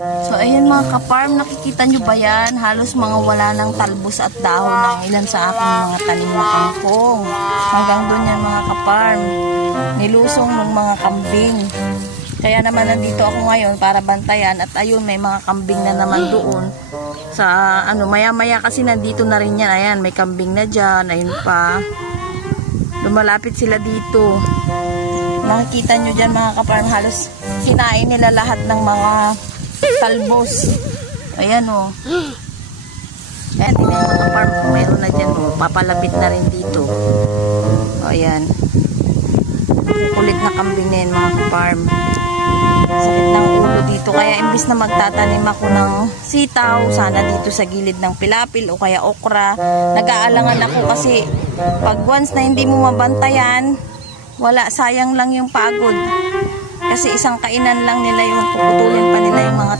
So ayan mga ka-farm, nakikita nyo ba yan? Halos mga wala ng talbos at dahon ng ilan sa aking mga tanim na kangkong. Hanggang doon yan mga ka-farm. Nilusong ng mga kambing. Kaya naman nandito ako ngayon para bantayan. At ayun, may mga kambing na naman doon. Sa maya-maya kasi nandito na rin yan. Ayan, may kambing na dyan. Ayun pa. Lumalapit sila dito. Nakikita nyo dyan mga ka-farm, halos kinain nila lahat ng mga talbos. Ayan o. Ayan, din yung mga farm. Mayroon na dyan o. Papalapit na rin dito. O, ayan. Kulit na kambing na yun mga farm. Sakit ng ulo dito. Kaya imbis na magtatanim ako ng sitaw, sana dito sa gilid ng pilapil o kaya okra. Nag-aalangan ako kasi pag once na hindi mo mabantayan, wala, sayang lang yung pagod. Kasi isang kainan lang nila yung puputulin pa nila yung mga